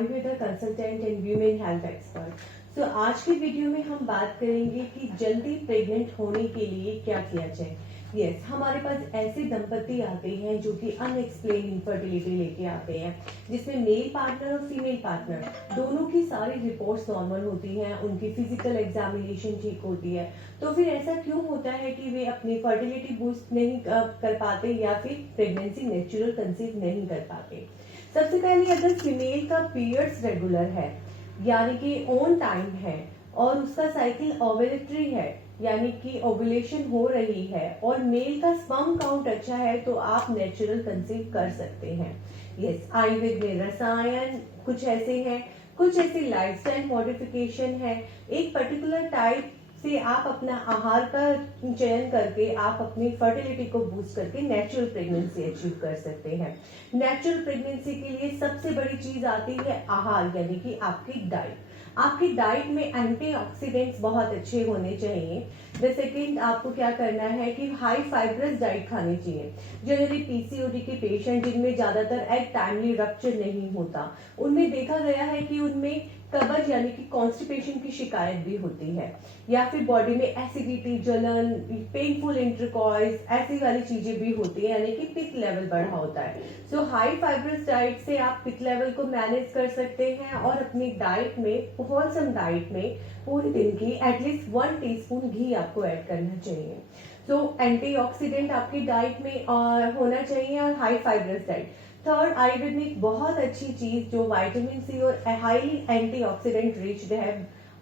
Ayurveda consultant and women health expert. तो आज की वीडियो में हम बात करेंगे कि जल्दी प्रेग्नेंट होने के लिए क्या किया जाए। यस, हमारे पास ऐसे दंपति आते हैं जो कि अनएक्सप्लेन इनफर्टिलिटी लेके आते हैं, जिसमें मेल पार्टनर और फीमेल पार्टनर दोनों की सारी रिपोर्ट्स नॉर्मल होती हैं, उनकी फिजिकल एग्जामिनेशन ठीक होती है। तो फिर ऐसा क्यों होता है कि वे अपनी फर्टिलिटी बूस्ट नहीं कर पाते या फिर प्रेगनेंसी नेचुरल कंसीव नहीं कर पाते। सबसे पहले अगर फीमेल का पीरियड्स रेगुलर है यानी कि ऑन टाइम है और उसका साइकिल ओव्यूलेटरी है यानी कि ओव्यूलेशन हो रही है और मेल का स्पर्म काउंट अच्छा है तो आप नेचुरल कंसीव कर सकते हैं। यस, आयुर्वेद में रसायन कुछ ऐसे हैं, कुछ ऐसे लाइफस्टाइल मॉडिफिकेशन है, एक पर्टिकुलर टाइप से आप अपना आहार का चयन करके आप अपनी फर्टिलिटी को बूस्ट करके नेचुरल प्रेगनेंसी अचीव कर सकते हैं। नेचुरल प्रेगनेंसी के लिए सबसे बड़ी चीज आती है आहार यानी कि आपकी डाइट। आपकी डाइट में एंटीऑक्सीडेंट्स बहुत अच्छे होने चाहिए। द सेकेंड, आपको क्या करना है कि हाई फाइब्रस डाइट खानी चाहिए। जनरली पीसीओडी के पेशेंट जिनमें ज्यादातर एग टाइमली रप्चर नहीं होता, उनमें देखा गया है कि उनमें कब्ज यानी कि कॉन्स्टिपेशन की शिकायत भी होती है, या फिर बॉडी में एसिडिटी, जलन, पेनफुल इंटरकॉर्स, ऐसी वाली चीजें भी होती है यानी कि पित्त लेवल बढ़ा होता है। सो हाई फाइब्रस डाइट से आप पित्त लेवल को मैनेज कर सकते हैं और अपनी डाइट में, होलसम डाइट में पूरे दिन की एटलीस्ट 1 टीस्पून घी आपको ऐड करना चाहिए। तो एंटीऑक्सीडेंट आपकी डाइट में होना चाहिए और high fibrous diet. Third, Ayurveda में एक बहुत अच्छी चीज जो विटामिन सी और हाईली एंटीऑक्सीडेंट रिच्ड है,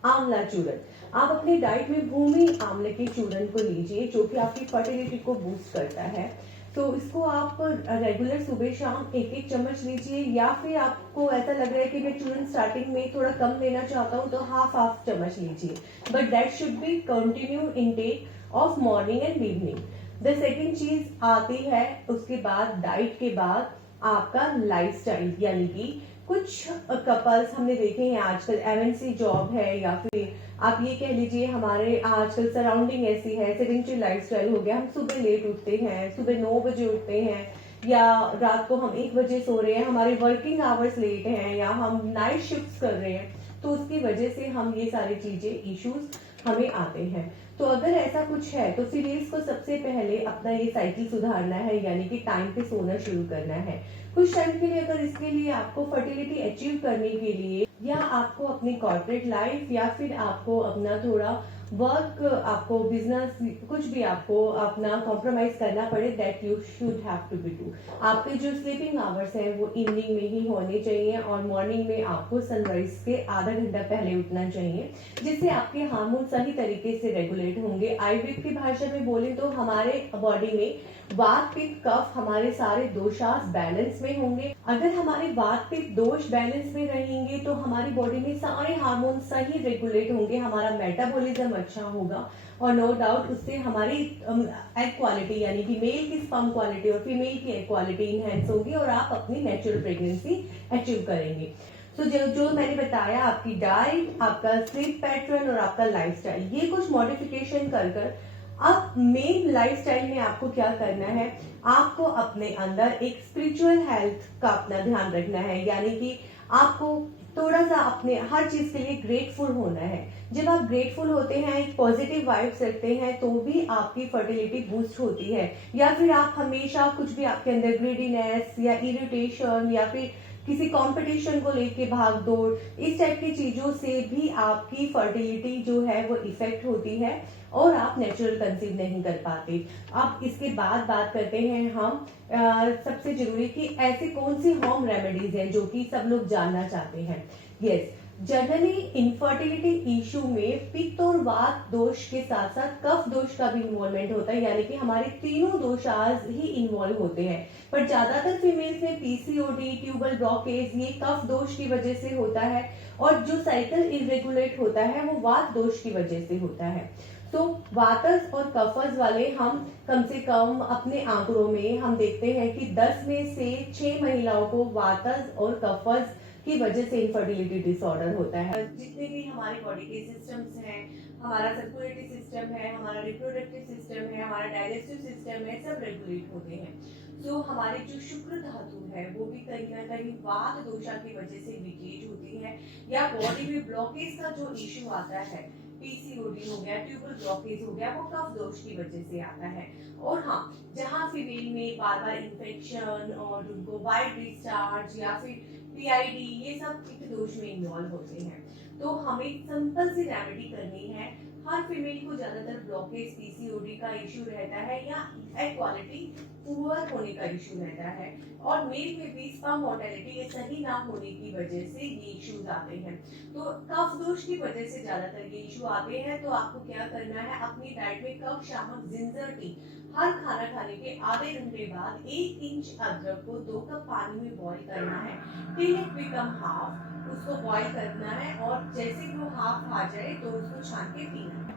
आंवला चूरन। आप अपनी डाइट में भूमि आंवले के चूरन को लीजिए जो कि आपकी फर्टिलिटी को बूस्ट करता है। तो इसको आप रेगुलर सुबह शाम एक एक चम्मच लीजिए, या फिर आपको ऐसा लग रहा है कि मैं चूरन स्टार्टिंग में थोड़ा कम लेना चाहता हूँ तो हाफ चम्मच लीजिए, but that should be continue intake of morning and evening. The second चीज आती है उसके बाद, डाइट के बाद आपका लाइफस्टाइल, यानी कि कुछ कपल्स हमने देखे हैं आजकल, एमएनसी जॉब है या फिर आप ये कह लीजिए हमारे आजकल सराउंडिंग ऐसी है, सेडेंटरी लाइफस्टाइल हो गया, हम सुबह लेट उठते हैं, सुबह 9 बजे उठते हैं या रात को हम 1 बजे सो रहे हैं, हमारे वर्किंग आवर्स लेट हैं या हम नाइट शिफ्ट कर रहे हैं, तो उसकी वजह से हम ये सारी चीजें इश्यूज हमें आते हैं। तो अगर ऐसा कुछ है तो फीमेल्स को सबसे पहले अपना ये साइकिल सुधारना है यानी कि टाइम पे सोना शुरू करना है। कुछ टाइम के लिए अगर इसके लिए आपको फर्टिलिटी अचीव करने के लिए, या आपको अपनी कॉर्पोरेट लाइफ या फिर आपको अपना थोड़ा वर्क, आपको बिजनेस, कुछ भी आपको अपना कॉम्प्रोमाइज करना पड़े, that you should have to be do. आपके जो स्लीपिंग आवर्स हैं वो इवनिंग में ही होने चाहिए और मॉर्निंग में आपको सनराइज के आधा घंटा पहले उठना चाहिए, जिससे आपके हार्मोन सही तरीके से रेगुलेट होंगे। आयुर्वेद की भाषा में बोले तो हमारे बॉडी में वात पित्त कफ, हमारे सारे दोषास बैलेंस में होंगे। अगर हमारे वात पित्त दोष बैलेंस में रहेंगे तो हमारी बॉडी में सारे हार्मोन सही रेगुलेट होंगे, हमारा मेटाबॉलिज्म अच्छा होगा और नो डाउट उससे हमारी एग क्वालिटी यानी कि मेल की स्पर्म क्वालिटी और फीमेल की एग क्वालिटी इनहेंस होगी और आप अपनी नेचुरल प्रेगनेंसी अचीव करेंगे। तो जो मैंने बताया, आपकी डाइट, आपका स्लीप पैटर्न और आपका लाइफस्टाइल, ये कुछ मॉडिफिकेशन कर अब मेन लाइफस्टाइल में आपको क्या करना है, आपको अपने अंदर एक स्पिरिचुअल हेल्थ का अपना ध्यान रखना है, यानी कि आपको थोड़ा सा अपने हर चीज के लिए ग्रेटफुल होना है। जब आप ग्रेटफुल होते हैं, एक पॉजिटिव वाइब्स रखते हैं, तो भी आपकी फर्टिलिटी बूस्ट होती है। या फिर आप हमेशा कुछ भी आपके अंदर ग्रीडीनेस या इरिटेशन या फिर किसी कंपटीशन को लेके भाग दौड़, इस टाइप की चीजों से भी आपकी फर्टिलिटी जो है वो इफेक्ट होती है और आप नेचुरल कंसीव नहीं कर पाते। अब इसके बाद बात करते हैं हम सबसे जरूरी कि ऐसी कौन सी होम रेमेडीज हैं जो कि सब लोग जानना चाहते हैं। यस, जनरली इनफर्टिलिटी इशू में पित्त और वात दोष के साथ साथ कफ दोष का भी इन्वॉल्वमेंट होता है, यानी कि हमारे तीनों दोषाज ही इन्वॉल्व होते हैं। पर ज्यादातर फीमेल्स में पीसीओडी, ट्यूबल ब्लॉकेज, ये कफ दोष की वजह से होता है और जो साइकिल इरेगुलेट होता है वो वात दोष की वजह से होता है। तो वातस और कफस वाले हम कम से कम अपने आंकड़ों में हम देखते हैं कि 10 में से 6 महिलाओं को वातस और कफस की वजह से इनफर्टिलिटी डिसऑर्डर होता है। जितने भी हमारी बॉडी के सिस्टम्स हैं, हमारा सर्कुलेटरी सिस्टम है, हमारा रिप्रोडक्टिव सिस्टम है, हमारा डाइजेस्टिव सिस्टम है, सब रेगुलेट होते हैं। जो हमारे जो शुक्र धातु है वो भी कहीं ना कहीं वात दोषा की वजह से लीकेज होती है, या बॉडी में ब्लॉकेज का जो इश्यू आता है, पीसीओडी हो गया, ट्यूबल ब्लॉकेज हो गया, वो कफ दोष की वजह से आता है। और हाँ, जहाँ फीमेल में बार बार इन्फेक्शन और उनको वाइट डिस्चार्ज या फिर पीआईडी, ये सब पित्त दोष में इन्वॉल्व होते हैं। तो हमें सिंपल सी रेमेडी करनी है। हर फीमेल को ज्यादातर ब्लॉकेज पीसीओडी का इश्यू रहता है या एग क्वालिटी पुअर होने का इश्यू रहता है, और मेल में भी स्पर्म मोर्टेलिटी सही ना होने की वजह से ये इश्यूज आते हैं। तो कफ दोष की वजह से ज्यादातर ये इश्यू आते हैं। तो आपको क्या करना है, अपनी डाइट में कफ शामक जिंजर टी हर खाना खाने के आधे घंटे बाद 1 इंच अदरक को 2 कप पानी में बॉईल करना है टिल इट बिकम हाफ। उसको बॉईल करना है और जैसे वो हाफ आ जाए तो उसको छान के पीना है।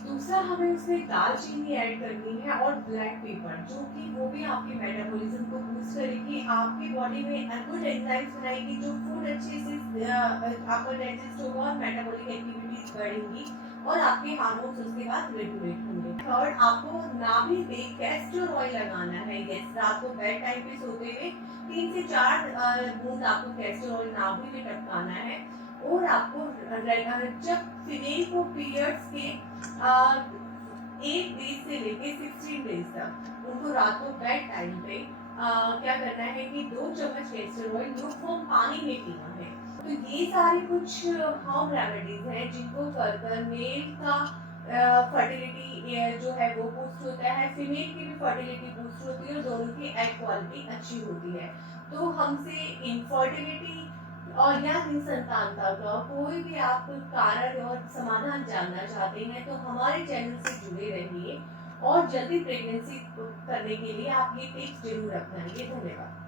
दूसरा, हमें उसमें दालचीनी ऐड करनी है और ब्लैक पेपर, जो कि वो भी आपके मेटाबॉलिज्म को बूस्ट करेगी, आपकी बॉडी में गुड एंजाइम्स बनाएगी, जो फूड अच्छे से आपका डाइजेस्ट होगा और मेटाबॉलिक एक्टिविटीज बढ़ेंगी और आपके हार्मोन्स उसके बाद रेगुलेट होंगे। थर्ड, आपको नाभि पे कैस्टर ऑयल लगाना है। यस, रात को बेड टाइम पे सोते हुए 3 से 4 बूंद आपको कैस्टर ऑयल नाभि में टपकाना है। और आपको जब फीमेल को पीरियड्स के 8 डेज से लेके 16 डेज तक उनको रात को बेड टाइम पे क्या करना है कि 2 चम्मच कैस्टर ऑयल लूकवार्म पानी में पीना है। तो ये सारी कुछ होम रेमेडीज हैं जिनको कर मेल का फर्टिलिटी जो है वो बूस्ट होता है, फीमेल की भी फर्टिलिटी बूस्ट होती है और दोनों की एग क्वालिटी अच्छी होती है। तो हमसे इनफर्टिलिटी और या निसंतानता का कोई भी आप कारण और समाधान जानना चाहते हैं तो हमारे चैनल से जुड़े रहिए, और जल्दी प्रेगनेंसी करने के लिए आप ये टिप्स जरूर अपनाइए। धन्यवाद।